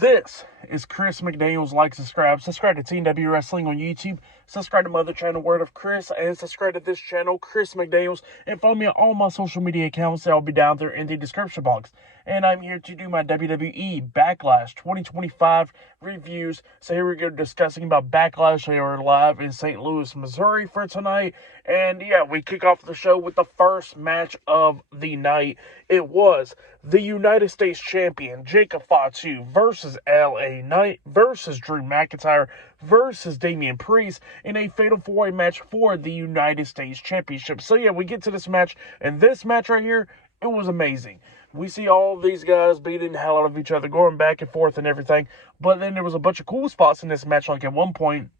This is Chris McDaniels. Like, subscribe to TNW Wrestling on YouTube, subscribe to my other channel, Word of Chris, and subscribe to this channel, Chris McDaniels, and follow me on all my social media accounts. They'll be down there in the description box. And I'm here to do my WWE Backlash 2025 reviews. So here we go, discussing about Backlash. They are live in St. Louis, Missouri for tonight. And yeah, we kick off the show with the first match of the night. It was the United States Champion, Jacob Fatu, versus LA Knight, versus Drew McIntyre, versus Damian Priest in a fatal four-way match for the United States Championship. So yeah, we get to this match, and this match right here, it was amazing. We see all of these guys beating the hell out of each other, going back and forth and everything, but then there was a bunch of cool spots in this match. Like at one point,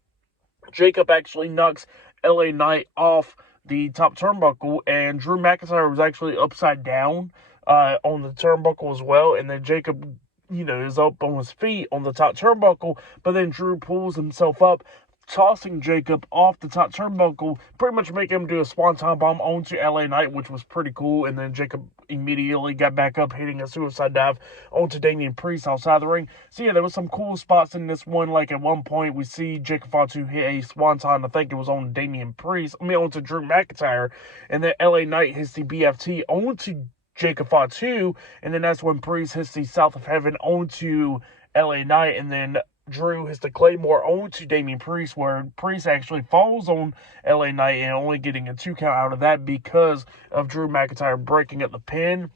Jacob actually knocks LA Knight off the top turnbuckle, and Drew McIntyre was actually upside down on the turnbuckle as well, and then Jacob, is up on his feet on the top turnbuckle, but then Drew pulls himself up, tossing Jacob off the top turnbuckle, pretty much making him do a swanton bomb onto LA Knight, which was pretty cool. And then Jacob immediately got back up, hitting a suicide dive onto Damian Priest outside the ring. So yeah, there was some cool spots in this one. Like at one point, we see Jacob Fatu hit a swanton, I think it was on onto Drew McIntyre, and then LA Knight hits the BFT onto Jacob Fatu, and then that's when Priest hits the South of Heaven onto LA Knight, and then Drew hits the Claymore onto Damian Priest, where Priest actually falls on LA Knight and only getting a 2 count out of that because of Drew McIntyre breaking up the pin.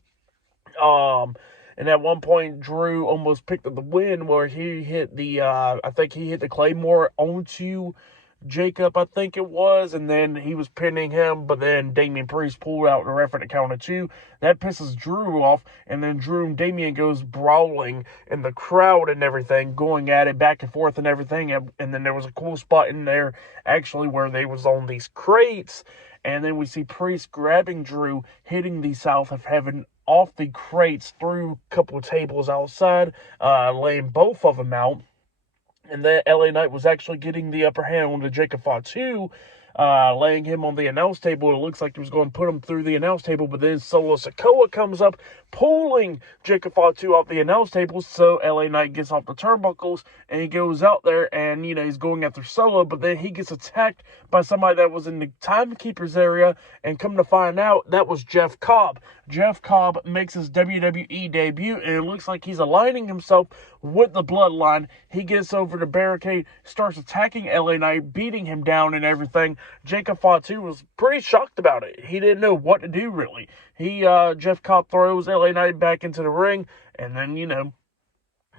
And at one point, Drew almost picked up the win where he hit the, I think he hit the Claymore onto Jacob, I think it was, and then he was pinning him, but then Damian Priest pulled out the ref at the count of 2. That pisses Drew off, and then Drew and Damian goes brawling in the crowd and everything, going at it back and forth and everything, and then there was a cool spot in there, actually, where they was on these crates, and then we see Priest grabbing Drew, hitting the South of Heaven off the crates through a couple of tables outside, laying both of them out. And then LA Knight was actually getting the upper hand on the Jacob Fatu, laying him on the announce table. It looks like he was going to put him through the announce table, but then Solo Sikoa comes up, pulling Jacob Fatu off the announce table, so LA Knight gets off the turnbuckles, and he goes out there, and, he's going after Solo, but then he gets attacked by somebody that was in the timekeeper's area, and come to find out, that was Jeff Cobb. Jeff Cobb makes his WWE debut, and it looks like he's aligning himself with the Bloodline. He gets over the barricade, starts attacking LA Knight, beating him down and everything. Jacob Fatu was pretty shocked about it. He didn't know what to do, really. Jeff Cobb throws LA Knight back into the ring, and then,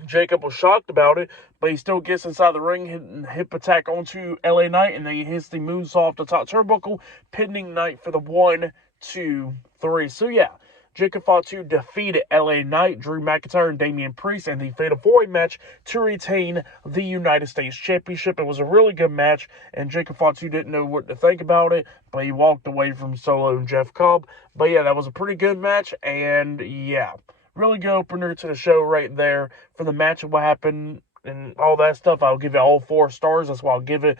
Jacob was shocked about it, but he still gets inside the ring, hitting hip attack onto LA Knight, and then he hits the moonsault off the top turnbuckle, pinning Knight for the 1, 2, 3. So yeah, Jacob Fatu defeated LA Knight, Drew McIntyre, and Damian Priest in the Fatal 4-Way match to retain the United States Championship. It was a really good match, and Jacob Fatu didn't know what to think about it, but he walked away from Solo and Jeff Cobb. But yeah, that was a pretty good match, and yeah, really good opener to the show right there for the match and what happened and all that stuff. I'll give it all 4 stars. That's why I'll give it.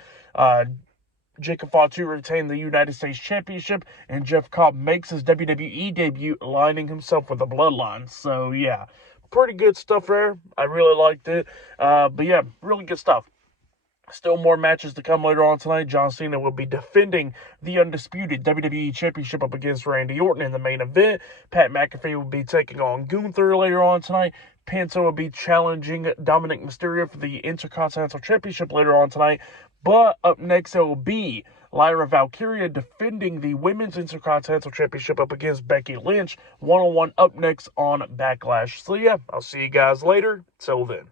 Jacob Fatu retained the United States Championship, and Jeff Cobb makes his WWE debut, aligning himself with the Bloodline. So, yeah, pretty good stuff there. I really liked it. But, yeah, really good stuff. Still more matches to come later on tonight. John Cena will be defending the undisputed WWE Championship up against Randy Orton in the main event. Pat McAfee will be taking on Gunther later on tonight. Penta will be challenging Dominic Mysterio for the Intercontinental Championship later on tonight. But up next, it will be Lyra Valkyria defending the Women's Intercontinental Championship up against Becky Lynch. One-on-one up next on Backlash. So yeah, I'll see you guys later. Till then.